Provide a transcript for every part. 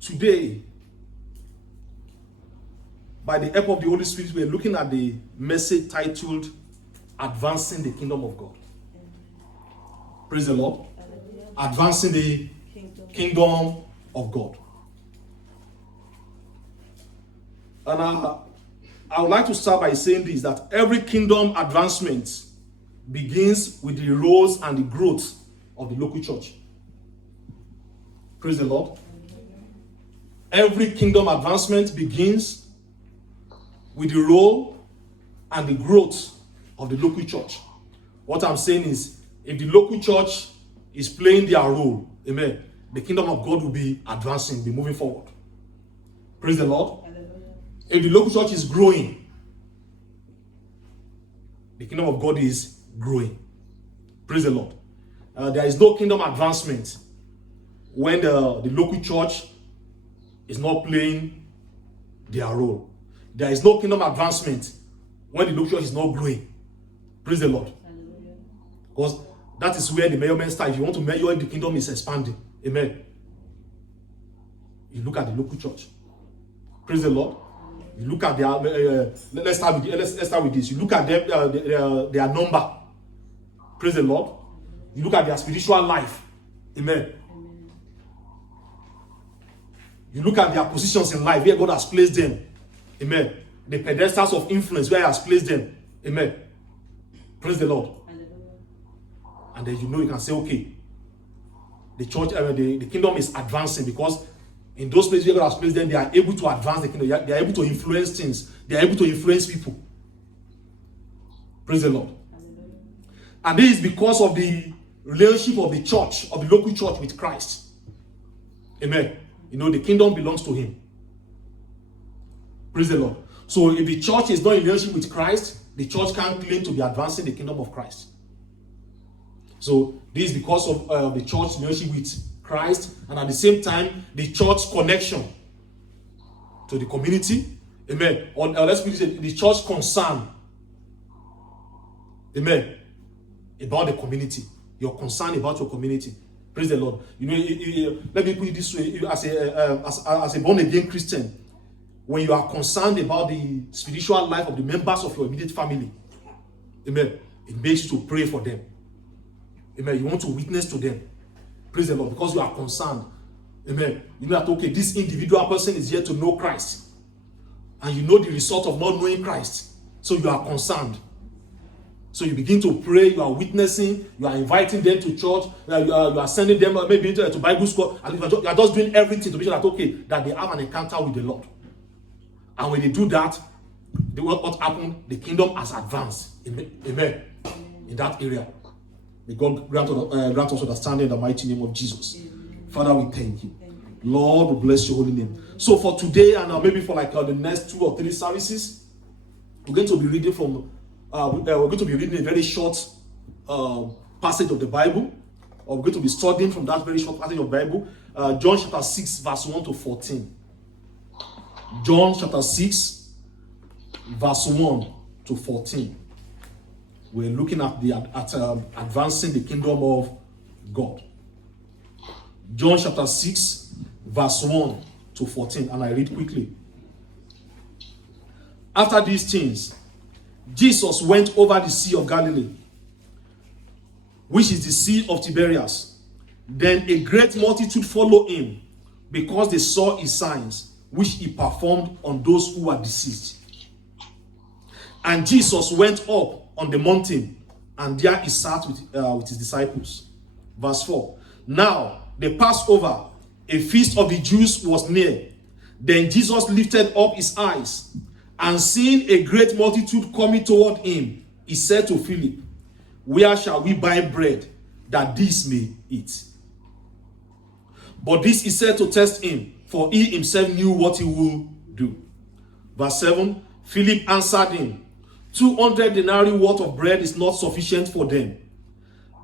today, by the help of the Holy Spirit, we're looking at the message titled Advancing the Kingdom of God. Praise the Lord. Advancing the Kingdom of God. And I would like to start by saying this, that every kingdom advancement begins with the roles and the growth of the local church. Praise the Lord. Every kingdom advancement begins with the role and the growth of the local church. What I'm saying is, if the local church is playing their role, amen, the kingdom of God will be advancing, be moving forward. Praise the Lord. If the local church is growing, the kingdom of God is growing. Praise the Lord. There is no kingdom advancement when the local church is not playing their role. There is no kingdom advancement when the local church is not growing. Praise the Lord. Because that is where the measurement starts. If you want to measure if the kingdom is expanding, amen, you look at the local church. Praise the Lord. You look at their, let's start with this. You look at their number. Praise the Lord. You look at their spiritual life. Amen. You look at their positions in life, where God has placed them. Amen. The pedestals of influence, where He has placed them. Amen. Praise the Lord. And then you can say, okay, the church, the kingdom is advancing, because in those places where God has placed them, they are able to advance the kingdom. They are able to influence things. They are able to influence people. Praise the Lord. And this is because of the relationship of the church, of the local church with Christ. Amen. The kingdom belongs to Him. Praise the Lord. So if the church is not in relationship with Christ, the church can't claim to be advancing the kingdom of Christ. So this is because of the church relationship with Christ, and at the same time, the church connection to the community. Amen. Or let's put it, the church concern. Amen. About the community. You're concerned about your community. Praise the Lord. Let me put it this way. As a born-again Christian, when you are concerned about the spiritual life of the members of your immediate family, amen, it makes you to pray for them. Amen. You want to witness to them. Praise the Lord, because you are concerned. Amen. You know that, okay, this individual person is here to know Christ. And you know the result of not knowing Christ. So you are concerned. So you begin to pray, you are witnessing, you are inviting them to church, you are sending them maybe to Bible school, and you are just doing everything to make sure that, okay, that they have an encounter with the Lord. And when they do that, what happened? The kingdom has advanced. Amen. In that area. May God grant us understanding in the mighty name of Jesus. Father, we thank you. Lord, we bless your holy name. So for today, and maybe for the next 2 or 3 services, we're going to be reading from, we're going to be reading a very short passage of the Bible. Or we're going to be studying from that very short passage of the Bible. John chapter 6, verse 1 to 14. John chapter 6, verse 1 to 14. We're looking at advancing the kingdom of God. John chapter 6, verse 1 to 14. And I read quickly. After these things, Jesus went over the Sea of Galilee, which is the Sea of Tiberias. Then a great multitude followed him, because they saw his signs, which he performed on those who were deceased. And Jesus went up on the mountain, and there he sat with his disciples. Verse 4. Now the Passover, a feast of the Jews, was near. Then Jesus lifted up his eyes, and seeing a great multitude coming toward him, he said to Philip, "Where shall we buy bread that these may eat?" But this he said to test him, for he himself knew what he would do. Verse 7. Philip answered him, 200 denarii worth of bread is not sufficient for them,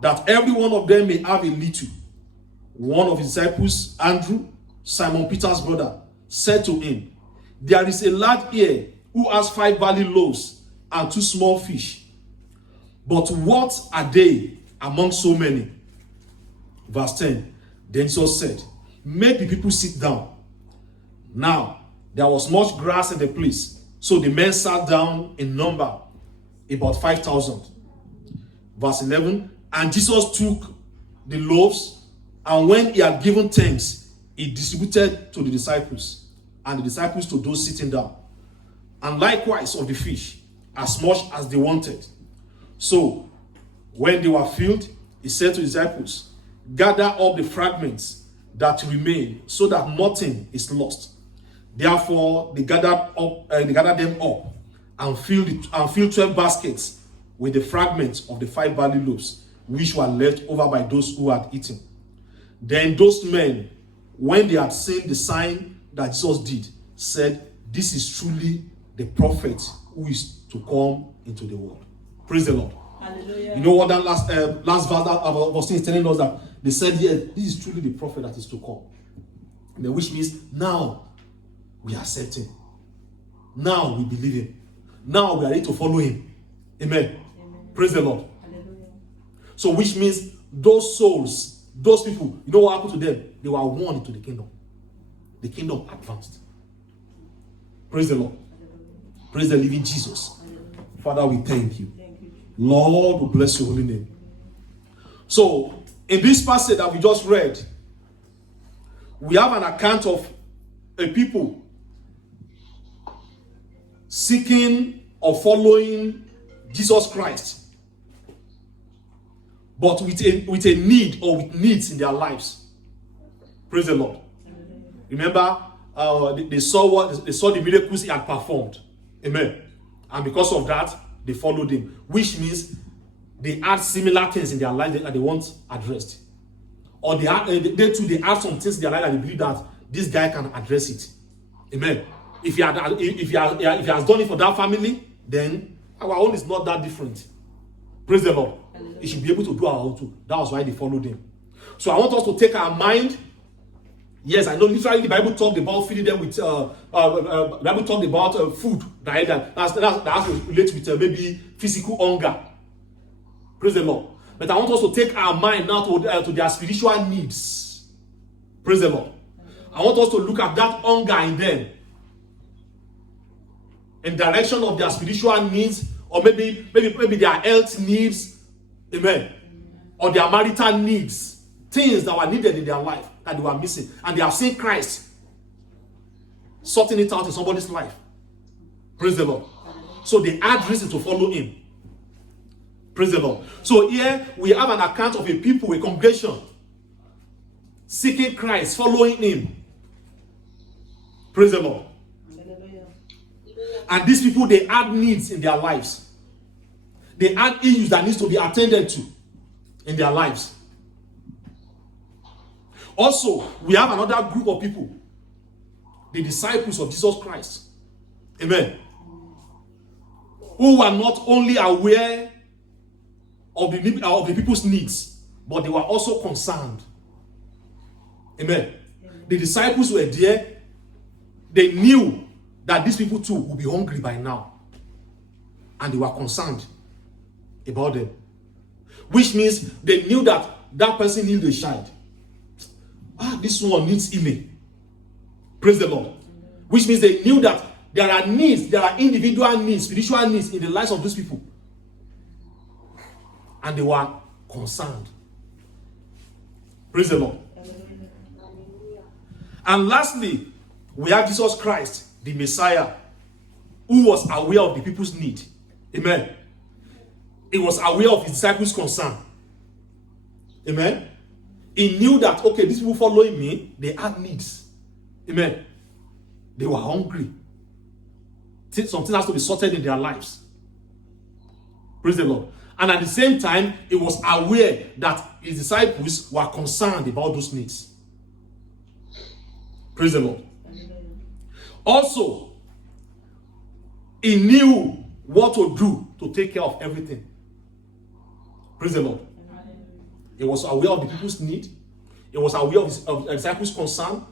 that every one of them may have a little. One of his disciples, Andrew, Simon Peter's brother, said to him, "There is a lad here who has 5 barley loaves and 2 small fish. But what are they among so many?" Verse 10. Then Jesus said, make the people sit down. Now, there was much grass in the place, so the men sat down in number, about 5,000. Verse 11, and Jesus took the loaves, and when he had given thanks, he distributed to the disciples, and the disciples to those sitting down, and likewise of the fish, as much as they wanted. So, when they were filled, he said to the disciples, gather up the fragments that remain, so that nothing is lost. Therefore, they gathered them up, and filled 12 baskets with the fragments of the 5 barley loaves, which were left over by those who had eaten. Then those men, when they had seen the sign that Jesus did, said, this is truly the prophet who is to come into the world. Praise the Lord. Hallelujah. You know what that last verse that Augustine is telling us, that they said, yeah, this is truly the prophet that is to come. Which means now we accept him. Now we believe him. Now we are ready to follow him. Amen. Amen. Praise the Lord. Hallelujah. So which means those souls, those people, you know what happened to them? They were won into the kingdom. The kingdom advanced. Praise the Lord. Hallelujah. Praise the living Jesus. Hallelujah. Father, we thank you. Lord, we bless your holy name. So, in this passage that we just read, we have an account of a people seeking or following Jesus Christ, but with a need or with needs in their lives. Praise the Lord. Remember, they saw the miracles he had performed. Amen. And because of that, they followed him, which means they had similar things in their life that they want addressed, or they had some things in their life that they believe that this guy can address it. Amen. If he has done it for that family, then our own is not that different. Praise the Lord. He should be able to do our own too. That was why they followed him. So I want us to take our mind. Yes, I know literally the Bible talked about feeding them with the Bible talked about food that has to relate with maybe physical hunger. Praise the Lord. But I want us to take our mind now to their spiritual needs. Praise the Lord. I want us to look at that hunger in them, in direction of their spiritual needs, or maybe their health needs, amen, or their marital needs, things that were needed in their life that they were missing, and they have seen Christ sorting it out in somebody's life. Praise the Lord. So they had reason to follow him. Praise the Lord. So here we have an account of a people, a congregation, seeking Christ, following him. Praise the Lord. And these people, they had needs in their lives. They had issues that needs to be attended to in their lives. Also, we have another group of people, the disciples of Jesus Christ. Amen. Who were not only aware of the people's needs, but they were also concerned. Amen. The disciples were there. They knew that these people too would be hungry by now. And they were concerned about them. Which means they knew that that person needs a child. This one needs healing. Praise the Lord. Which means they knew that there are needs, there are individual needs, spiritual needs in the lives of those people. And they were concerned. Praise the Lord. And lastly, we have Jesus Christ, the Messiah, who was aware of the people's need. Amen. He was aware of his disciples' concern. Amen. He knew that, okay, these people following me, they had needs. Amen. They were hungry. Something has to be sorted in their lives. Praise the Lord. And at the same time, he was aware that his disciples were concerned about those needs. Praise the Lord. Also, he knew what to do to take care of everything. Praise the Lord. He was aware of the people's need. He was aware of his disciples' concern.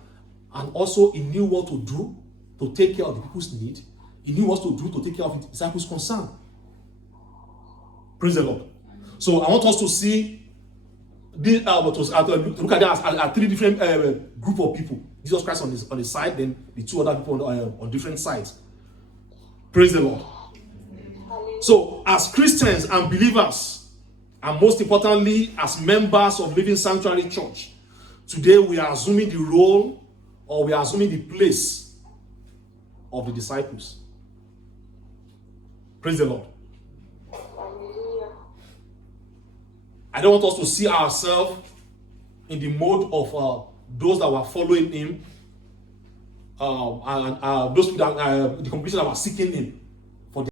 And also, he knew what to do to take care of the people's need. He knew what to do to take care of his disciples' concern. Praise the Lord. So I want us to see this to look at them as three different group of people. Jesus Christ on the side, then the two other people on different sides. Praise the Lord. So, as Christians and believers, and most importantly, as members of Living Sanctuary Church, today we are assuming the role, or we are assuming the place of the disciples. Praise the Lord. I don't want us to see ourselves in the mode of those that were following him, and those people that the congregation that were seeking him.